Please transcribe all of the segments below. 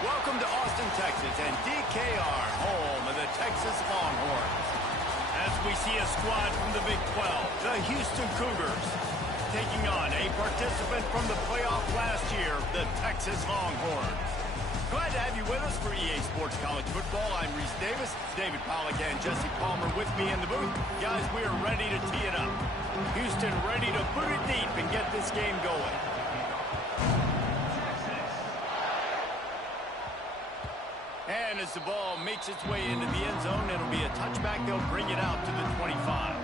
Welcome to Austin, Texas, and DKR, home of the Texas Longhorns. As we see a squad from the Big 12, the Houston Cougars, taking on a participant from the playoff last year, the Texas Longhorns. Glad to have you with us for EA Sports College Football. I'm Reese Davis, David Pollack, and Jesse Palmer with me in the booth. Guys, we are ready to tee it up. Houston ready to boot it deep and get this game going. And as the ball makes its way into the end zone, it'll be a touchback. They'll bring it out to the 25.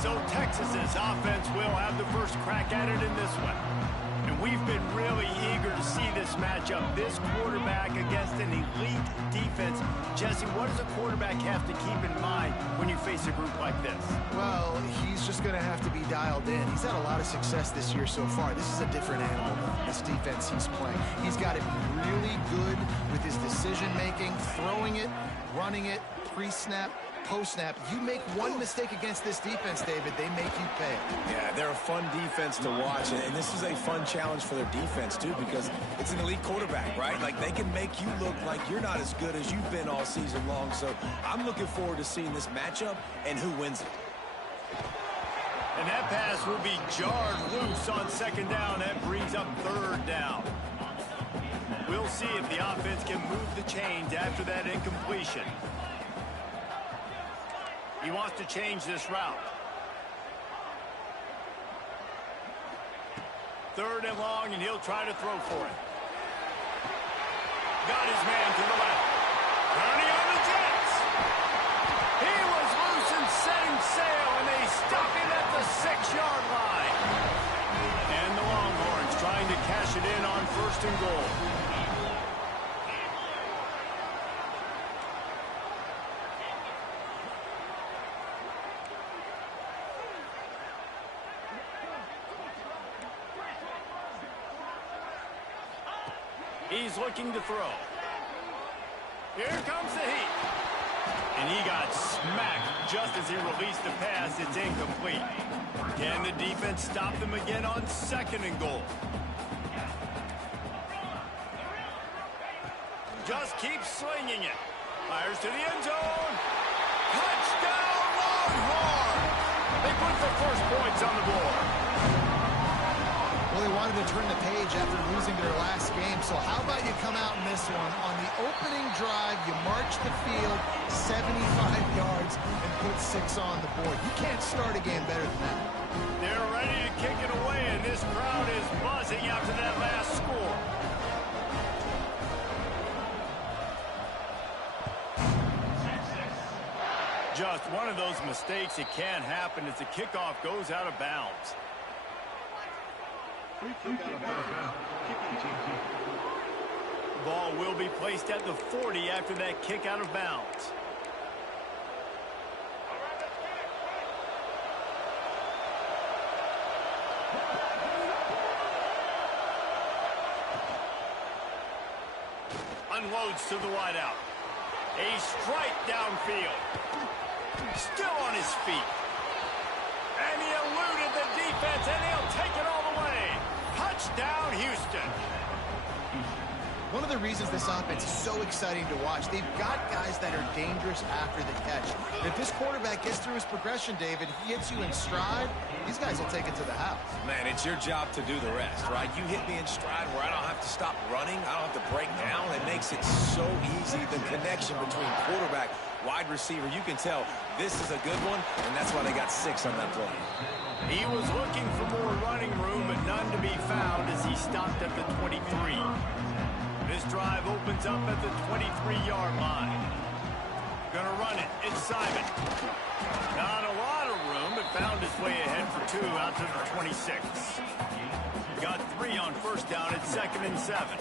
So Texas's offense will have the first crack at it in this one. And we've been really eager to see this matchup. This quarterback against an elite defense. Jesse, what does a quarterback have to keep in mind when you face a group like this? Well, he's just going to have to be dialed in. He's had a lot of success this year so far. This is a different animal than this defense he's playing. He's got to be really good with his decision-making, throwing it, running it, pre-snap, post-snap. You make one mistake against this defense, David, they make you pay. Yeah, they're a fun defense to watch, and this is a fun challenge for their defense, too, because it's an elite quarterback, right? Like, they can make you look like you're not as good as you've been all season long, so I'm looking forward to seeing this matchup and who wins it. And that pass will be jarred loose on second down. That brings up third down. We'll see if the offense can move the chains after that incompletion. He wants to change this route. Third and long, and he'll try to throw for it. Got his man to the left. Turning on the Jets. He was loose and setting sail, and they stop him at the 6-yard line. And the Longhorns trying to cash it in on first and goal. He's looking to throw. Here comes the heat. And he got smacked just as he released the pass. It's incomplete. Can the defense stop them again on second and goal? Just keeps slinging it. Fires to the end zone. Touchdown, Longhorns! They put the first points on the board. Well, they wanted to turn the page after losing their last game, so how about you come out in this one? On the opening drive, you march the field 75 yards and put 6 on the board. You can't start a game better than that. They're ready to kick it away, and this crowd is buzzing after that last score. Just one of those mistakes that can happen as the kickoff goes out of bounds. Ball will be placed at the 40 after that kick out of bounds. Unloads to the wideout. A strike downfield. Still on his feet. And he eluded the defense, and he'll take it all the way. Touchdown, Houston. One of the reasons this offense is so exciting to watch, they've got guys that are dangerous after the catch. And if this quarterback gets through his progression, David, he hits you in stride, these guys will take it to the house. Man, it's your job to do the rest, right? You hit me in stride where I don't have to stop running. I don't have to break down. It makes it so easy, the connection between quarterback, wide receiver. You can tell this is a good one, and that's why they got 6 on that play. He was looking for more running room, but none to be found as he stopped at the 23. This drive opens up at the 23-yard line. Gonna run it. It's Simon. Not a lot of room, but found his way ahead for 2 out to the 26. Got 3 on first down at 2nd and 7.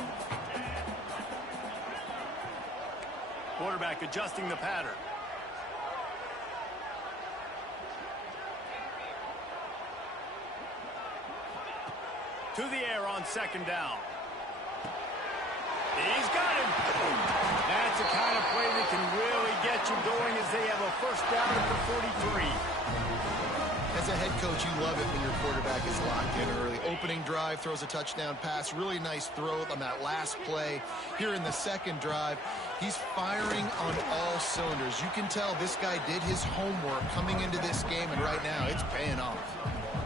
Quarterback adjusting the pattern. To the air on 2nd down. He's got him. That's the kind of play that can really get you going as they have a first down at the 43. As a head coach, you love it when your quarterback is locked in early. Opening drive, throws a touchdown pass. Really nice throw on that last play. Here in the second drive, he's firing on all cylinders. You can tell this guy did his homework coming into this game, and right now it's paying off.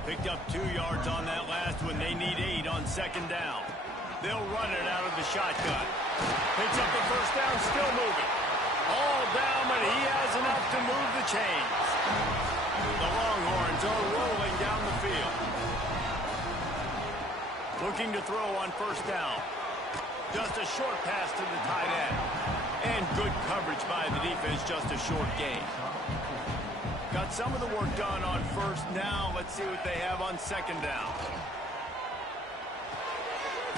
Picked up 2 yards on that last one. They need 8 on second down. They'll run it out of the shotgun. Picks up the first down, still moving. All down, but he has enough to move the chains. The Longhorns are rolling down the field. Looking to throw on first down. Just a short pass to the tight end. And good coverage by the defense, just a short gain. Got some of the work done on first. Now let's see what they have on second down.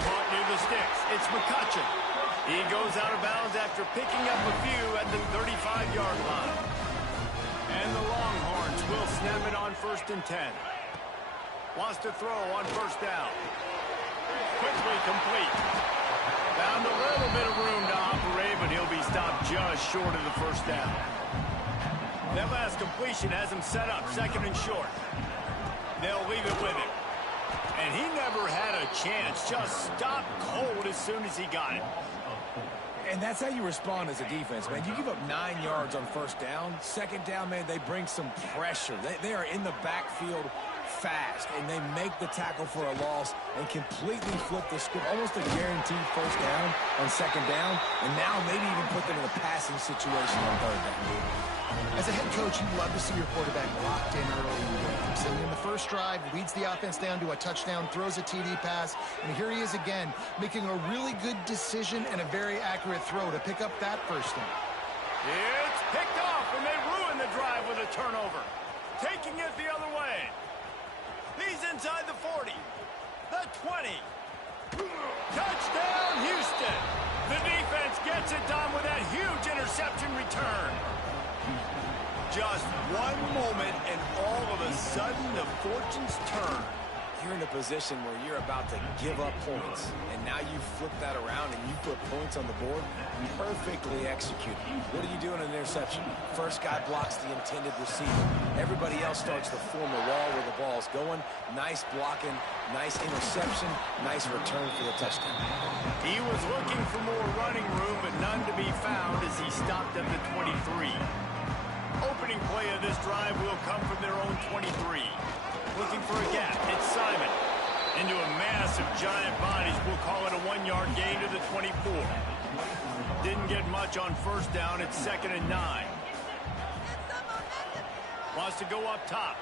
Caught near the sticks. It's McCutcheon. He goes out of bounds after picking up a few at the 35-yard line. And the Longhorns will snap it on 1st and 10. Wants to throw on first down. Quickly complete. Found a little bit of room to operate, but he'll be stopped just short of the first down. That last completion has him set up 2nd and short. They'll leave it with him. And he never had a chance. Just stopped cold as soon as he got it. And that's how you respond as a defense, man. You give up 9 yards on first down. Second down, man, they bring some pressure. They are in the backfield fast, and they make the tackle for a loss and completely flip the script. Almost a guaranteed first down on second down, and now maybe even put them in a passing situation on third down. As a head coach, you love to see your quarterback locked in early in the game. So in the first drive, leads the offense down to a touchdown, throws a TD pass, and here he is again, making a really good decision and a very accurate throw to pick up that first down. It's picked off, and they ruin the drive with a turnover. Taking it the other way. He's inside the 40, the 20. Touchdown, Houston. The defense gets it done with that huge interception return. Just one moment, and all of a sudden, the fortunes turn. You're in a position where you're about to give up points, and now you flip that around and you put points on the board. Perfectly executed. What do you do in an interception? First guy blocks the intended receiver. Everybody else starts to form a wall where the ball's going. Nice blocking, nice interception, nice return for the touchdown. He was looking for more running room, but none to be found as he stopped at the 23. Opening play of this drive will come from their own 23. Looking for a gap. It's Simon. Into a massive giant bodies. We'll call it a 1-yard gain to the 24. Didn't get much on first down. It's 2nd and 9. Wants to go up top.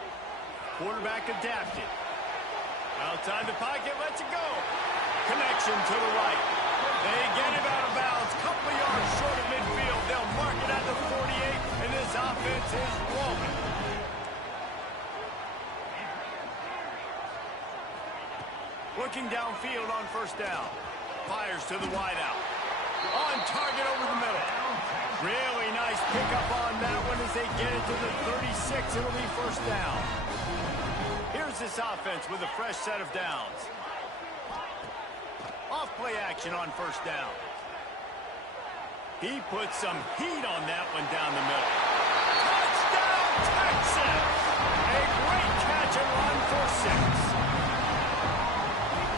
Quarterback adapted. Outside the pocket. Lets it go. Connection to the right. They get him out of bounds. Couple of yards short of midfield. They'll mark it at the 48, and this offense is rolling. Looking downfield on first down. Fires to the wideout. On target over the middle. Really nice pickup on that one as they get it to the 36. It'll be first down. Here's this offense with a fresh set of downs. Off play action on first down. He put some heat on that one down the middle. Touchdown, Texas! A great catch and run for 6.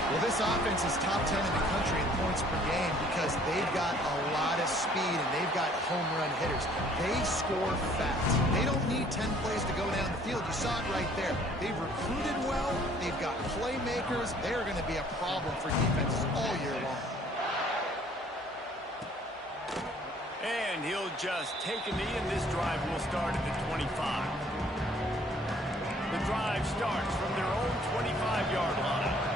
Well, this offense is top 10 in the country in points per game because they've got a lot of speed and they've got home run hitters. They score fast. They don't need 10 plays to go down the field. You saw it right there. They've recruited well. They've got playmakers. They're going to be a problem for defenses all year long. And he'll just take a knee, and this drive will start at the 25. The drive starts from their own 25-yard line.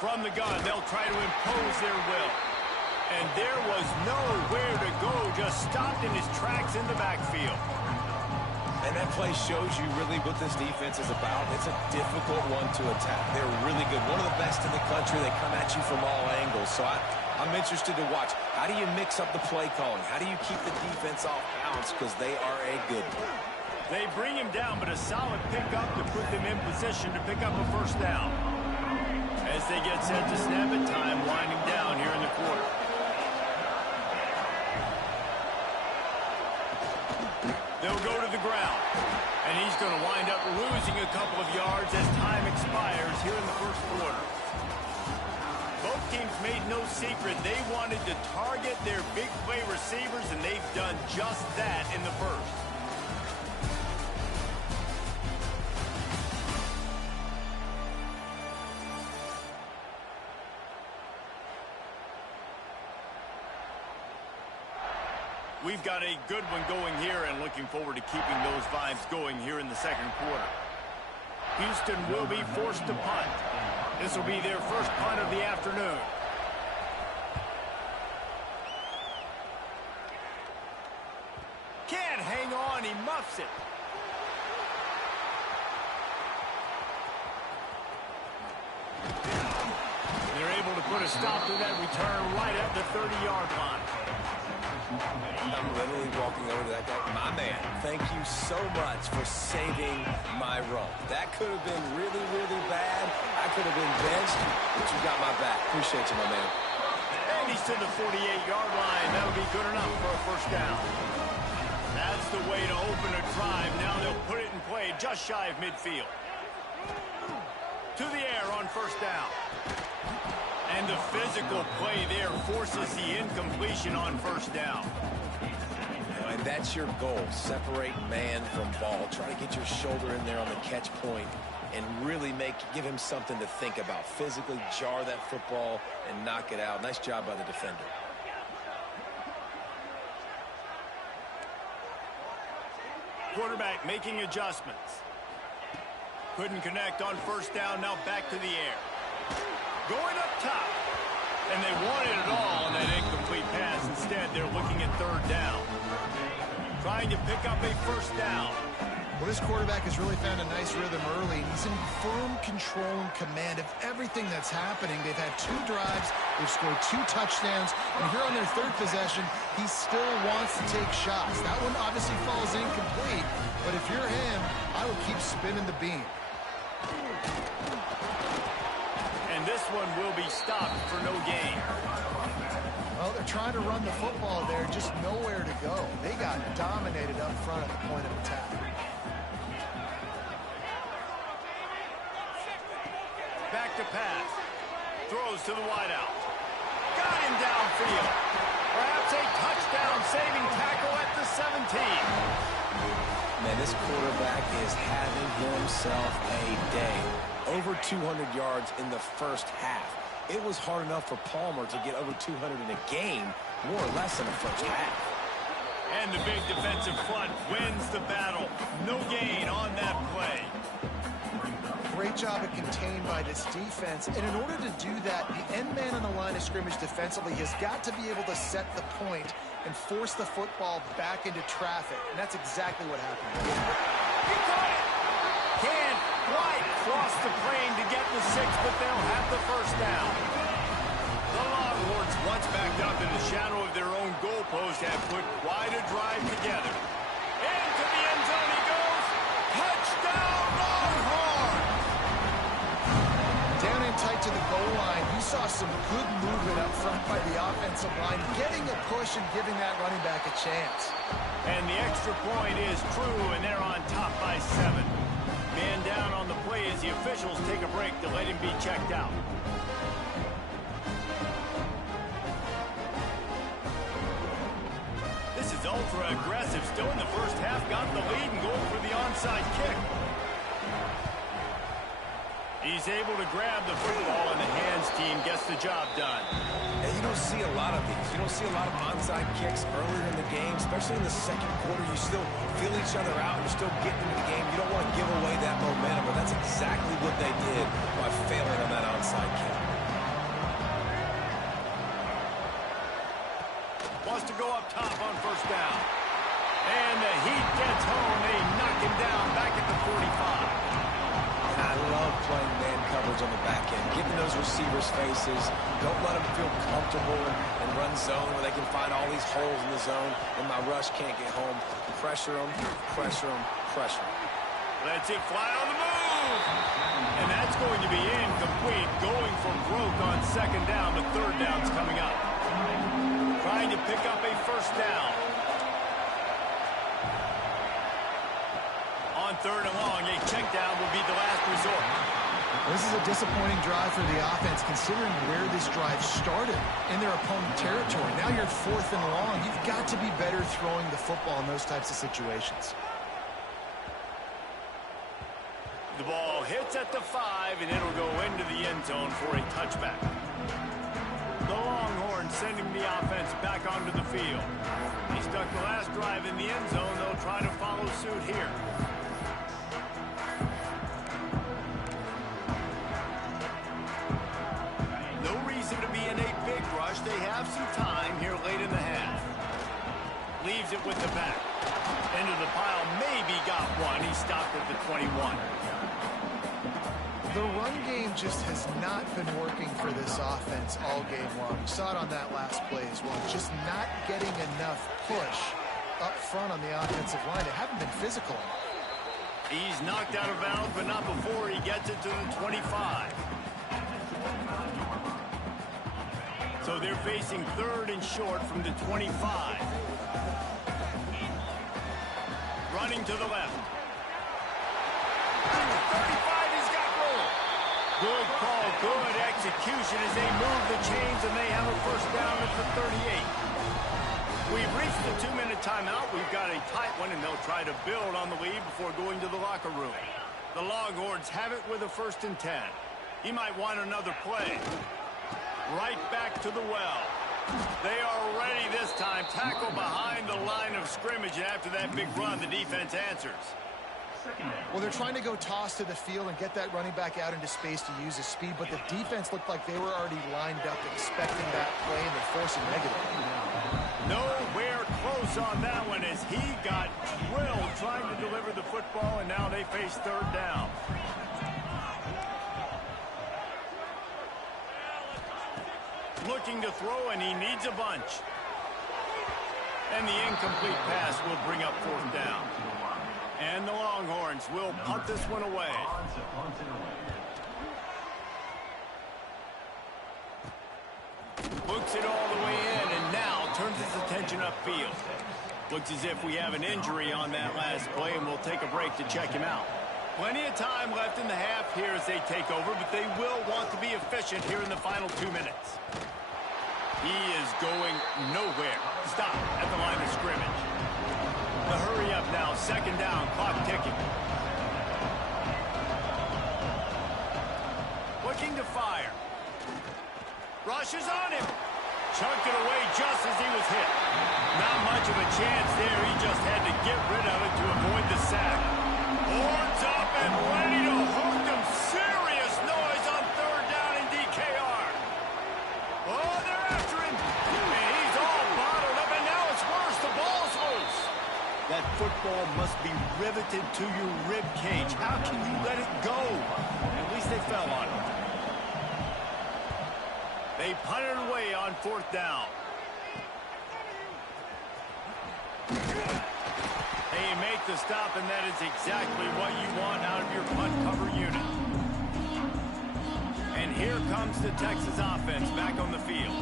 From the gun, they'll try to impose their will. And there was nowhere to go, just stopped in his tracks in the backfield. And that play shows you really what this defense is about. It's a difficult one to attack. They're really good. One of the best in the country. They come at you from all angles. So I'm interested to watch. How do you mix up the play calling? How do you keep the defense off balance? Because they are a good one. They bring him down, but a solid pickup to put them in position to pick up a first down. As they get set to snap it, time winding down here in the quarter. They'll go to the ground. And he's going to wind up losing a couple of yards as time expires here in the first quarter. Both teams made no secret they wanted to target their big play receivers, and they've done just that in the first. We've got a good one going here and looking forward to keeping those vibes going here in the second quarter. Houston will be forced to punt. This will be their first punt of the afternoon. Can't hang on, he muffs it. They're able to put a stop to that return right at the 30-yard line. I'm literally walking over to that guy. My man, thank you so much for saving my run. That could have been really, really bad. I could have been benched, but you got my back. Appreciate you, my man. And he's to the 48-yard line. That'll be good enough for a first down. That's the way to open a drive. Now they'll put it in play just shy of midfield. To the air on first down. And the physical play there forces the incompletion on first down. And that's your goal. Separate man from ball. Try to get your shoulder in there on the catch point and really give him something to think about. Physically jar that football and knock it out. Nice job by the defender. Quarterback making adjustments. Couldn't connect on first down. Now back to the air. Going up top. And they wanted it all on that incomplete pass. Instead, they're looking at third down. Trying to pick up a first down. Well, this quarterback has really found a nice rhythm early. He's in firm control and command of everything that's happening. They've had 2 drives. They've scored 2 touchdowns. And here on their third possession, he still wants to take shots. That one obviously falls incomplete. But if you're him, I would keep spinning the beam. And this one will be stopped for no gain. Well, they're trying to run the football there, just nowhere to go. They got dominated up front at the point of attack. Back to pass. Throws to the wideout. Got him downfield. Perhaps a touchdown-saving tackle at the 17. Man, this quarterback is having himself a day. Over 200 yards in the first half. It was hard enough for Palmer to get over 200 in a game, more or less in the first half. And the big defensive front wins the battle. No gain on that play. Great job of contained by this defense. And in order to do that, the end man on the line of scrimmage defensively has got to be able to set the point and force the football back into traffic. And that's exactly what happened. He caught it! Can't quite cross the plane to get the 6, but they'll have the first down. The Longhorns, once backed up in the shadow of their own goalpost, have put quite a drive together. Into the end zone he goes. Touchdown, Longhorns! Down in tight to the goal line, you saw some good movement up front by the offensive line, getting a push and giving that running back a chance. And the extra point is true, and they're on top by 7. Man down on the play as the officials take a break to let him be checked out. This is ultra aggressive. Still in the first half, got the lead and going for the onside kick. He's able to grab the football, and the hands team gets the job done. And you don't see a lot of these. You don't see a lot of onside kicks earlier in the game, especially in the second quarter. You still feel each other out. You're still getting into the game. You don't want to give away that momentum, but that's exactly what they did by failing on that onside kick. Wants to go up top on first down. And the Heat gets home. They knock him down back at the 45. I love playing man coverage on the back end, giving those receivers faces. Don't let them feel comfortable and run zone where they can find all these holes in the zone and my rush can't get home. Pressure them, pressure them, pressure them. Lets it fly on the move. And that's going to be incomplete. Going for broke on second down, but third down's coming up. Trying to pick up a first down. 3rd and long, a check down will be the last resort. This is a disappointing drive for the offense, considering where this drive started in their opponent territory. Now you're 4th and long. You've got to be better throwing the football in those types of situations. The ball hits at the 5, and it'll go into the end zone for a touchback. The Longhorns sending the offense back onto the field. He stuck the last drive in the end zone. They'll try to follow suit here. No reason to be in a big rush. They have some time here late in the half. Leaves it with the back. Into the pile, maybe got one. He stopped at the 21. The run game just has not been working for this offense all game long. We saw it on that last play as well. Just not getting enough push up front on the offensive line. They haven't been physical. He's knocked out of bounds, but not before he gets it to the 25. So they're facing 3rd and short from the 25. Running to the left. 35. Good call, good execution as they move the chains, and they have a 1st down at the 38. We've reached the 2-minute timeout. We've got a tight one, and they'll try to build on the lead before going to the locker room. The Longhorns have it with a 1st and 10. He might want another play. Right back to the well. They are ready this time. Tackle behind the line of scrimmage, and after that big run, the defense answers. Well, they're trying to go toss to the field and get that running back out into space to use his speed, but the defense looked like they were already lined up expecting that play, and they're forcing negative. Nowhere close on that one as he got drilled trying to deliver the football, and now they face 3rd down. Looking to throw, and he needs a bunch. And the incomplete pass will bring up 4th down. And the Longhorns will punt this one away. Books it all the way in and now turns his attention upfield. Looks as if we have an injury on that last play, and we'll take a break to check him out. Plenty of time left in the half here as they take over, but they will want to be efficient here in the final 2 minutes. He is going nowhere. Stop at the line of scrimmage. The hurry up now, 2nd down, clock ticking. Looking to fire. Rushes on him. Chunked it away just as he was hit. Not much of a chance there. He just had to get rid of it to avoid the sack. Horns up and ready to hook them. Serious noise on 3rd down in DKR. Oh, they're after him. And he's all bottled up, and now it's worse. The ball's loose. That football must be riveted to your rib cage. How can you let it go? At least they fell on it. They punted away on 4th down. They make the stop, and that is exactly what you want out of your punt cover unit. And here comes the Texas offense back on the field.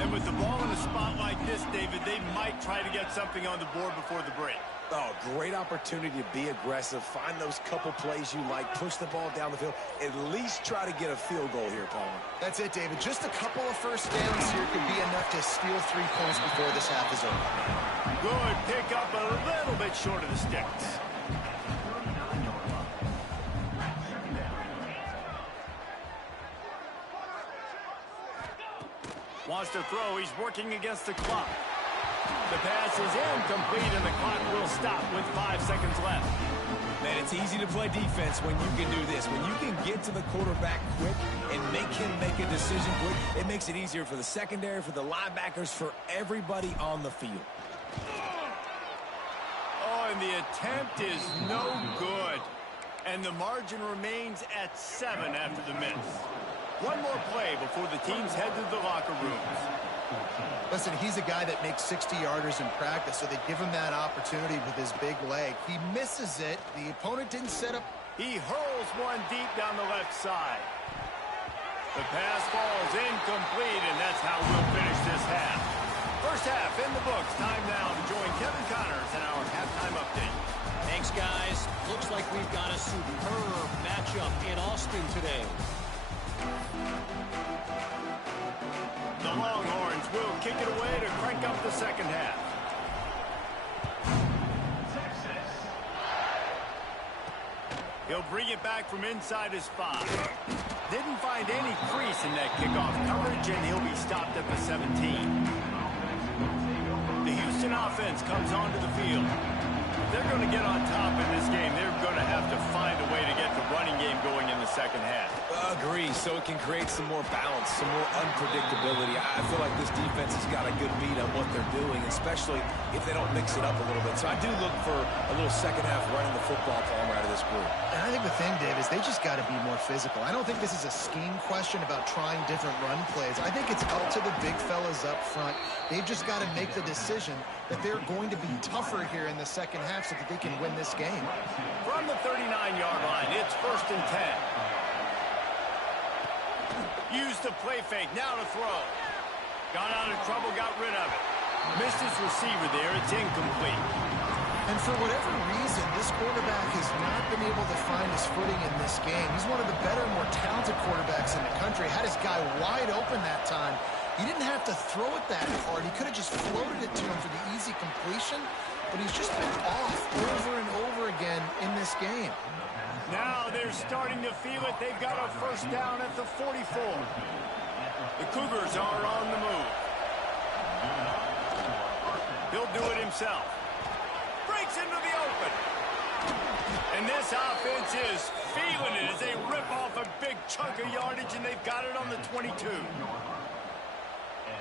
And with the ball in a spot like this, David, they might try to get something on the board before the break. Oh, great opportunity to be aggressive. Find those couple plays you like. Push the ball down the field. At least try to get a field goal here, Palmer. That's it, David. Just a couple of 1st downs here could be enough to steal 3 points before this half is over. Good pick up, a little bit short of the sticks. Wants to throw. He's working against the clock. The pass is incomplete, and the clock will stop with 5 seconds left. Man, it's easy to play defense when you can do this. When you can get to the quarterback quick and make him make a decision quick, it makes it easier for the secondary, for the linebackers, for everybody on the field. Oh, and the attempt is no good. And the margin remains at 7 after the miss. One more play before the teams head to the locker rooms. Listen, he's a guy that makes 60-yarders in practice, so they give him that opportunity with his big leg. He misses it. The opponent didn't set up. He hurls one deep down the left side. The pass falls incomplete, and that's how we'll finish this half. First half in the books. Time now to join Kevin Connors in our halftime update. Thanks, guys. Looks like we've got a superb matchup in Austin today. The Longhorns will kick it away to crank up the second half. He'll bring it back from inside his 5. Didn't find any crease in that kickoff coverage, and he'll be stopped at the 17. The Houston offense comes onto the field. If they're going to get on top in this game, they're going to have to find a way to get the running game going in the second half. Agree, so it can create some more balance, some more unpredictability. I feel like this defense has got a good beat on what they're doing, especially if they don't mix it up a little bit. So I do look for a little second half running the football to them out of this group. And I think the thing, Dave, is they just got to be more physical. I don't think this is a scheme question about trying different run plays. I think it's up to the big fellas up front. They've just got to make the decision that they're going to be tougher here in the second half so that they can win this game. From the 39-yard line, it's 1st and 10. Used the play fake, now to throw. Got out of trouble, got rid of it. Missed his receiver there, it's incomplete. And for whatever reason, this quarterback has not been able to find his footing in this game. He's one of the better, more talented quarterbacks in the country. Had his guy wide open that time. He didn't have to throw it that hard. He could have just floated it to him for the easy completion, but he's just been off over and over again in this game. Now they're starting to feel it. They've got a first down at the 44. The Cougars are on the move. He'll do it himself. Breaks into the open. And this offense is feeling it as they rip off a big chunk of yardage, and they've got it on the 22.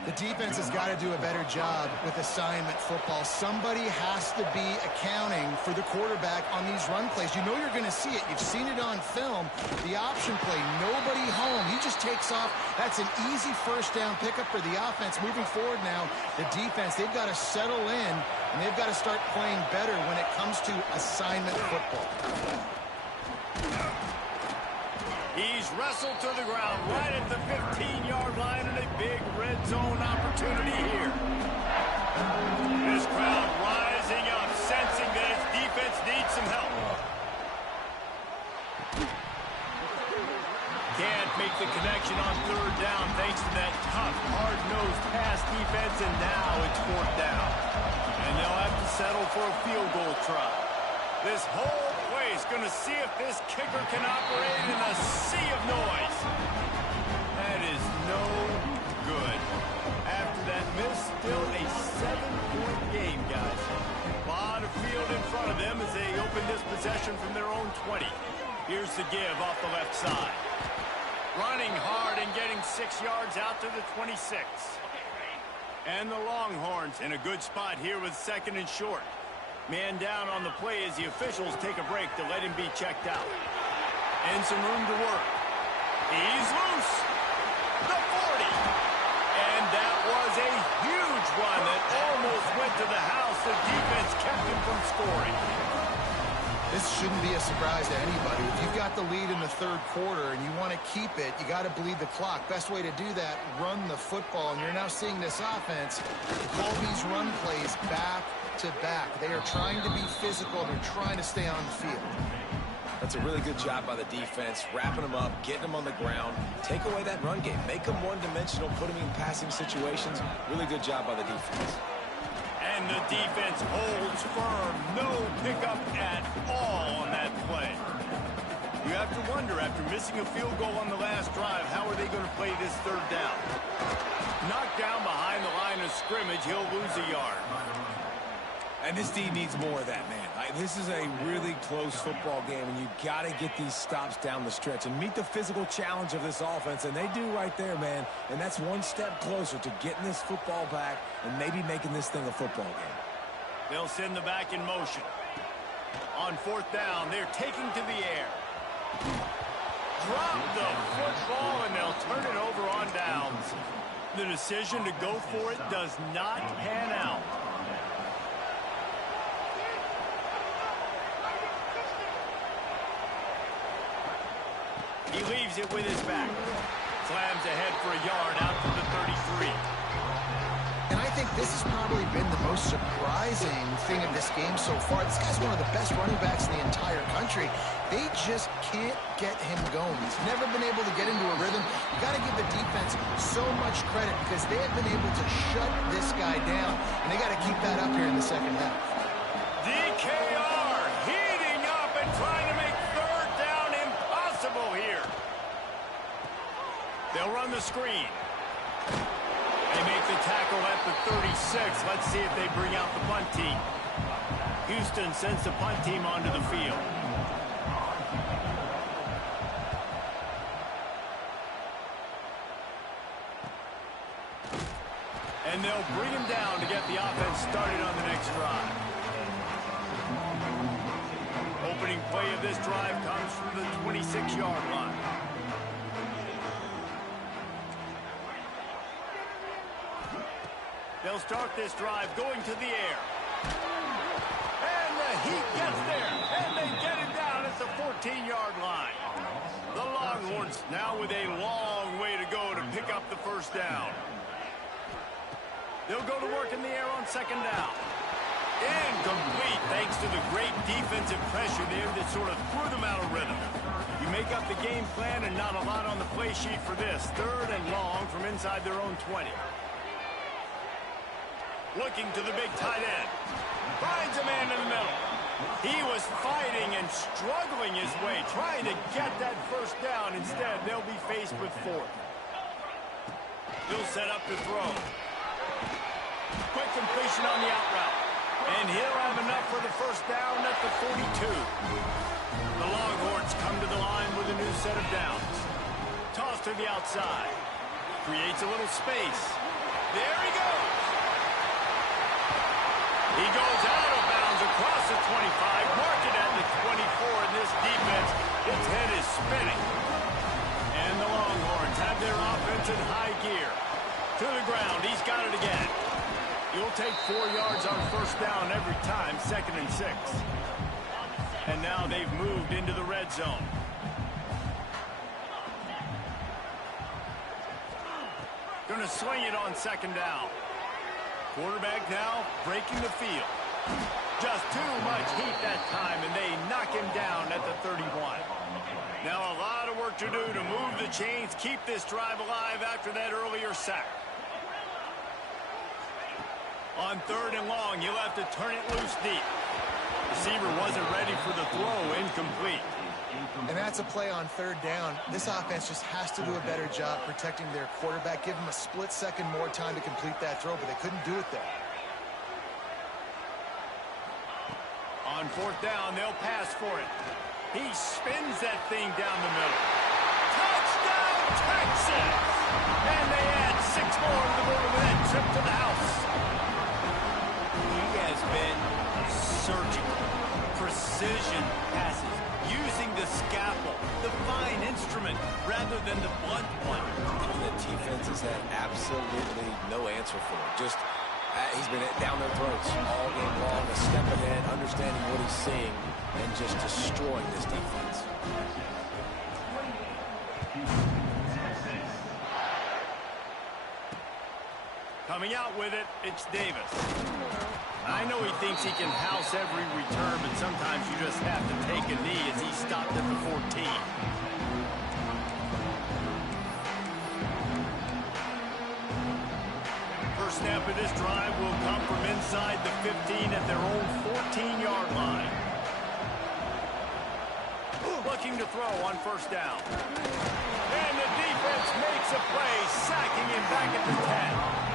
The defense has got to do a better job with assignment football. Somebody has to be accounting for the quarterback on these run plays. You know you're going to see it. You've seen it on film. The option play, nobody home. He just takes off. That's an easy first down pickup for the offense. Moving forward now, the defense, they've got to settle in, and they've got to start playing better when it comes to assignment football. He's wrestled to the ground right at the 15-yard line, and a big red zone opportunity here. This crowd rising up, sensing that its defense needs some help. Can't make the connection on 3rd down thanks to that tough, hard-nosed pass defense, and now it's 4th down. And they'll have to settle for a field goal try. This whole place going to see if this kicker can operate in a sea of noise. That is no good. After that miss, still a 7-point game, guys. A lot of field in front of them as they open this possession from their own 20. Here's the give off the left side. Running hard and getting 6 yards out to the 26. And the Longhorns in a good spot here with 2nd and short. Man down on the play as the officials take a break to let him be checked out. And some room to work. He's loose. The 40. And that was a huge run that almost went to the house. The defense kept him from scoring. This shouldn't be a surprise to anybody. If you've got the lead in the 3rd quarter and you want to keep it, you got to bleed the clock. Best way to do that, run the football. And you're now seeing this offense call these run plays back to back. They are trying to be physical. They're trying to stay on the field. That's a really good job by the defense, wrapping them up, getting them on the ground, take away that run game, make them one-dimensional, put them in passing situations. Really good job by the defense. And the defense holds firm. No pickup at all on that play. You have to wonder, after missing a field goal on the last drive, how are they going to play this 3rd down? Knocked down behind the line of scrimmage, he'll lose a yard. And this D needs more of that, man. This is a really close football game, and you got to get these stops down the stretch and meet the physical challenge of this offense, and they do right there, man. And that's one step closer to getting this football back and maybe making this thing a football game. They'll send the back in motion. On 4th down, they're taking to the air. Drop the football, and they'll turn it over on downs. The decision to go for it does not pan out. He leaves it with his back. Slams ahead for a yard out to the 33. And I think this has probably been the most surprising thing of this game so far. This guy's one of the best running backs in the entire country. They just can't get him going. He's never been able to get into a rhythm. You got to give the defense so much credit because they have been able to shut this guy down, and they got to keep that up here in the second half. DKR heating up and trying to make third down impossible here. They'll run the screen. They make the tackle at the 36. Let's see if they bring out the punt team. Houston sends the punt team onto the field. And they'll bring him down to get the offense started on the next drive. Opening play of this drive comes from the 26-yard line. They'll start this drive going to the air. And the Heat gets there. And they get him down at the 14-yard line. The Longhorns now with a long way to go to pick up the first down. They'll go to work in the air on second down. Incomplete thanks to the great defensive pressure there that sort of threw them out of rhythm. You make up the game plan and not a lot on the play sheet for this. Third and long from inside their own 20. Looking to the big tight end. Finds a man in the middle. He was fighting and struggling his way, trying to get that first down. Instead, they'll be faced with fourth. He'll set up to throw. Quick completion on the out route. And he'll have enough for the first down at the 42. The Longhorns come to the line with a new set of downs. Toss to the outside. Creates a little space. There he goes. He goes out of bounds across the 25, mark it at the 24, and this defense, its head is spinning. And the Longhorns have their offense in high gear. To the ground, he's got it again. You'll take 4 yards on first down every time, 2nd and 6. And now they've moved into the red zone. Gonna swing it on second down. Quarterback now breaking the field. Just too much heat that time, and they knock him down at the 31. Now a lot of work to do to move the chains, keep this drive alive after that earlier sack. On third and long, you'll have to turn it loose deep. Receiver wasn't ready for the throw, incomplete. And that's a play on third down. This offense just has to do a better job protecting their quarterback. Give him a split second more time to complete that throw, but they couldn't do it there. On fourth down, they'll pass for it. He spins that thing down the middle. Touchdown, Texas! And they add 6 more to the board with that trip to the house. He has been surgical. Precision passes. Using the scalpel, the fine instrument, rather than the blunt one. The defense has had absolutely no answer for him. Just, he's been down their throats all game long, a step ahead, understanding what he's seeing, and just destroying this defense. Coming out with it, it's Davis. I know he thinks he can house every return, but sometimes you just have to take a knee as he stopped at the 14. First snap of this drive will come from inside the 15 at their own 14-yard line. Looking to throw on first down. And the defense makes a play, sacking him back at the 10.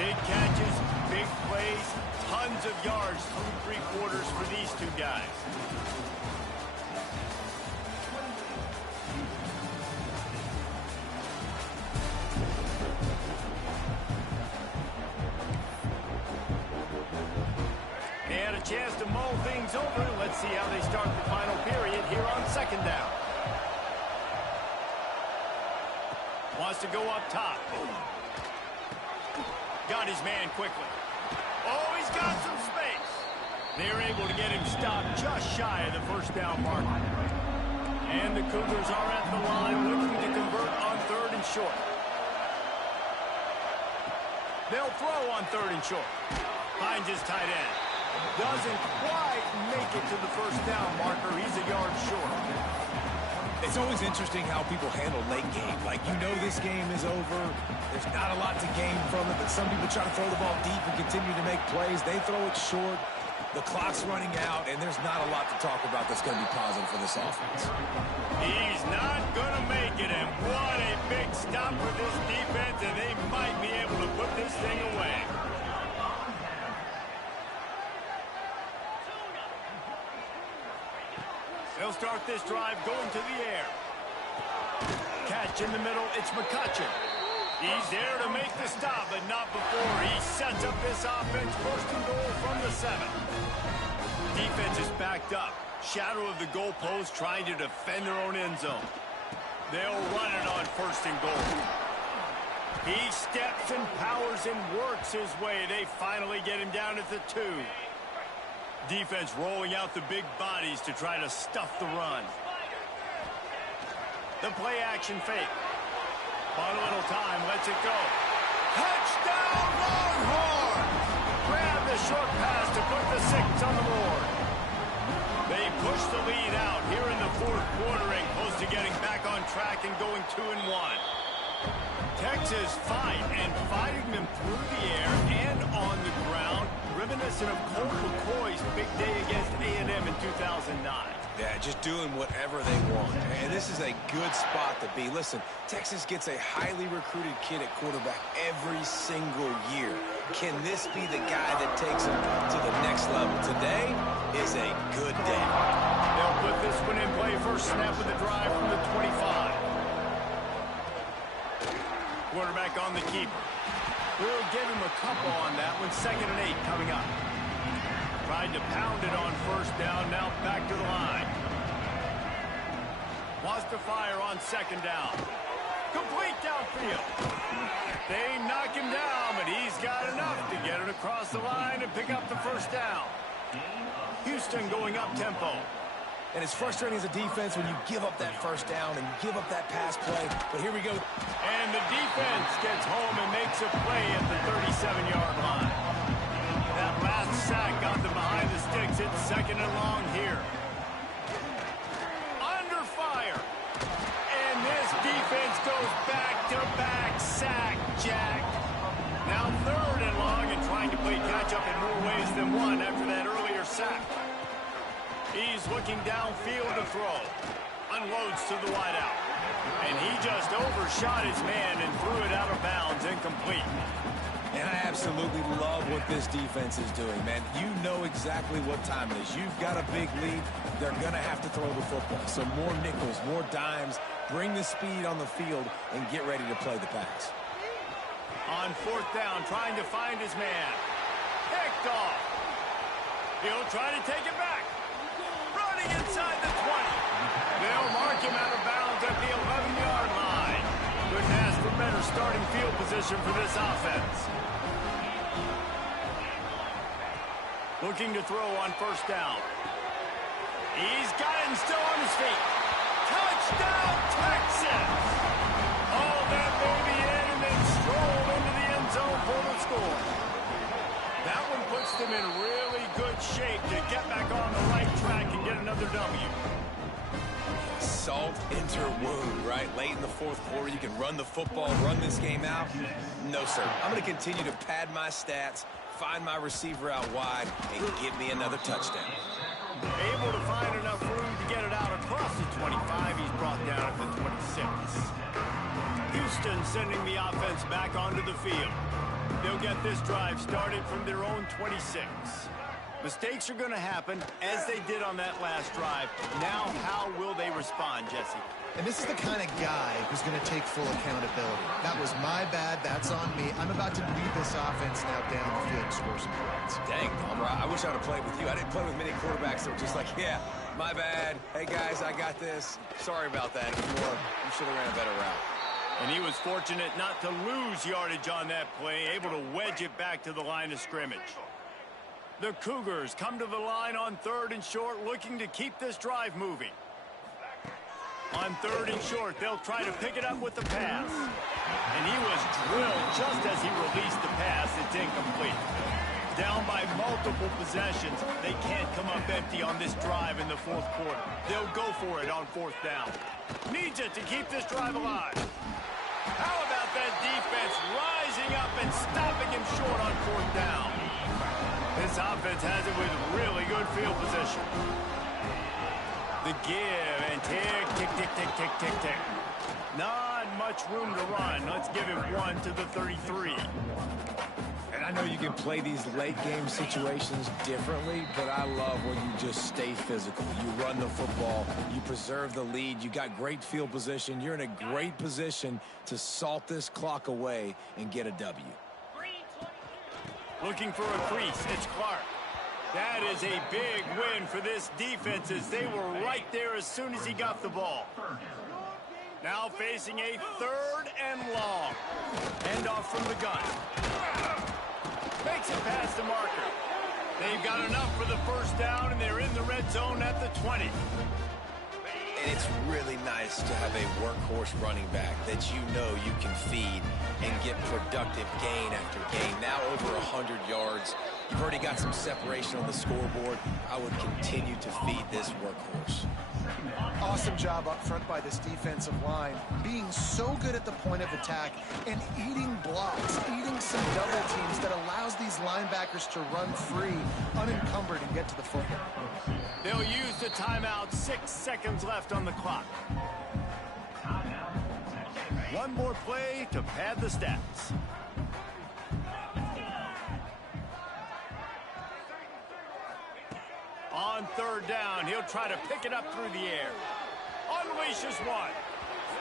Big catches, big plays, tons of yards through 3 quarters for these two guys. They had a chance to mull things over. Let's see how they start the final period here on second down. Wants to go up top. Got his man quickly. Oh, he's got some space. They're able to get him stopped just shy of the first down mark. And the Cougars are at the line looking to They'll throw on 3rd and short. Finds his tight end. Doesn't quite make it to the first down marker. He's a yard short. It's always interesting how people handle late game. Like, you know this game is over. There's not a lot to gain from it, but some people try to throw the ball deep and continue to make plays. They throw it short. The clock's running out, and there's not a lot to talk about that's going to be positive for this offense. He's not going to make it, and what a big stop for this defense, and they might be able to put this thing away. They'll start this drive going to the air. Catch in the middle, it's McCutcheon. He's there to make the stop, but not before he sets up this offense. 1st and goal from the 7. Defense is backed up. Shadow of the goalpost trying to defend their own end zone. They'll run it on 1st and goal. He steps and powers and works his way. They finally get him down at the 2. Defense rolling out the big bodies to try to stuff the run. The play action fake. On a little time, lets it go. Touchdown, Longhorns! Grab the short pass to put the 6 on the board. They push the lead out here in the 4th quarter and close to getting back on track and going 2-1. Texas fighting them through the air and on the ground, reminiscent of Colt McCoy's big day against A&M in 2009. Yeah, just doing whatever they want. And this is a good spot to be. Listen, Texas gets a highly recruited kid at quarterback every single year. Can this be the guy that takes them to the next level? Today is a good day. They'll put this one in play. First snap of the drive from the 25. Quarterback on the keeper. We'll give him a couple on that one. 2nd and 8 coming up. Tried to pound it on 1st down. Now back to the line. Wants to fire on 2nd down. Complete downfield. They knock him down, but he's got enough to get it across the line and pick up the 1st down. Houston going up tempo. And it's frustrating as a defense when you give up that 1st down and give up that pass play. But here we go. And the defense gets home and makes a play at the 37-yard line. That last sack got them behind the sticks. It's 2nd and long here. Under fire. And this defense goes back-to-back sack, Jack. Now 3rd and long and trying to play catch-up in more ways than one after that earlier sack. He's looking downfield to throw. Unloads to the wideout. And he just overshot his man and threw it out of bounds, incomplete. And I absolutely love what this defense is doing, man. You know exactly what time it is. You've got a big lead. They're going to have to throw the football. So more nickels, more dimes. Bring the speed on the field and get ready to play the pass. On 4th down, trying to find his man. Picked off. He'll try to take it back. Running inside the 20. They'll mark him out of bounds at the 11-yard line. Couldn't ask for better starting field position for this offense. Looking to throw on 1st down. He's got him still on his feet. Touchdown, Texas! All that baby in and then stroll into the end zone for the score. That one puts them in really good shape to get back on the right track and get another W. Salt into wound, right? Late in the 4th quarter, you can run the football, run this game out. No, sir. I'm going to continue to pad my stats, find my receiver out wide, and get me another touchdown. Able to find enough room to get it out across the 25. He's brought down at the 26. Houston sending the offense back onto the field. They'll get this drive started from their own 26. Mistakes are going to happen, as they did on that last drive. Now, how will they respond, Jesse? And this is the kind of guy who's going to take full accountability. That was my bad. That's on me. I'm about to lead this offense now down the field and score some points. Dang, Palmer, I wish I would have played with you. I didn't play with many quarterbacks that were just like, yeah, my bad. Hey, guys, I got this. Sorry about that. You should have ran a better route. And he was fortunate not to lose yardage on that play, able to wedge it back to the line of scrimmage. The Cougars come to the line on 3rd and short, looking to keep this drive moving. On 3rd and short, they'll try to pick it up with the pass. And he was drilled just as he released the pass. It's incomplete. Down by multiple possessions, they can't come up empty on this drive in the 4th quarter. They'll go for it on 4th down. Needs it to keep this drive alive. How about that defense rising up and stopping him short on 4th down? This offense has it with really good field position. The give and tick, tick, tick, tick, tick, tick, tick. Not much room to run. Let's give him 1 to the 33. And I know you can play these late game situations differently, but I love when you just stay physical. You run the football, you preserve the lead, you got great field position. You're in a great position to salt this clock away and get a W. Looking for a crease, it's Clark. That is a big win for this defense as they were right there as soon as he got the ball. Now facing a 3rd and long. End off from the gun. Makes it past the marker. They've got enough for the 1st down, and they're in the red zone at the 20. And it's really nice to have a workhorse running back that you know you can feed and get productive gain after gain. Now over 100 yards. You've already got some separation on the scoreboard. I would continue to feed this workhorse. Awesome job up front by this defensive line, being so good at the point of attack and eating blocks, eating some double teams that allows these linebackers to run free, unencumbered, and get to the football. They'll use the timeout. 6 seconds left on the clock. One more play to pad the stats. On 3rd down, he'll try to pick it up through the air. Unleashes 1.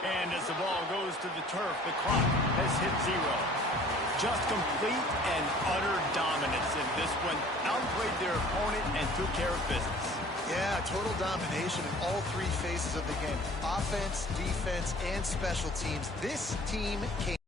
And as the ball goes to the turf, the clock has hit 0. Just complete and utter dominance in this one. Outplayed their opponent and took care of business. Yeah, total domination in all 3 phases of the game. Offense, defense, and special teams. This team came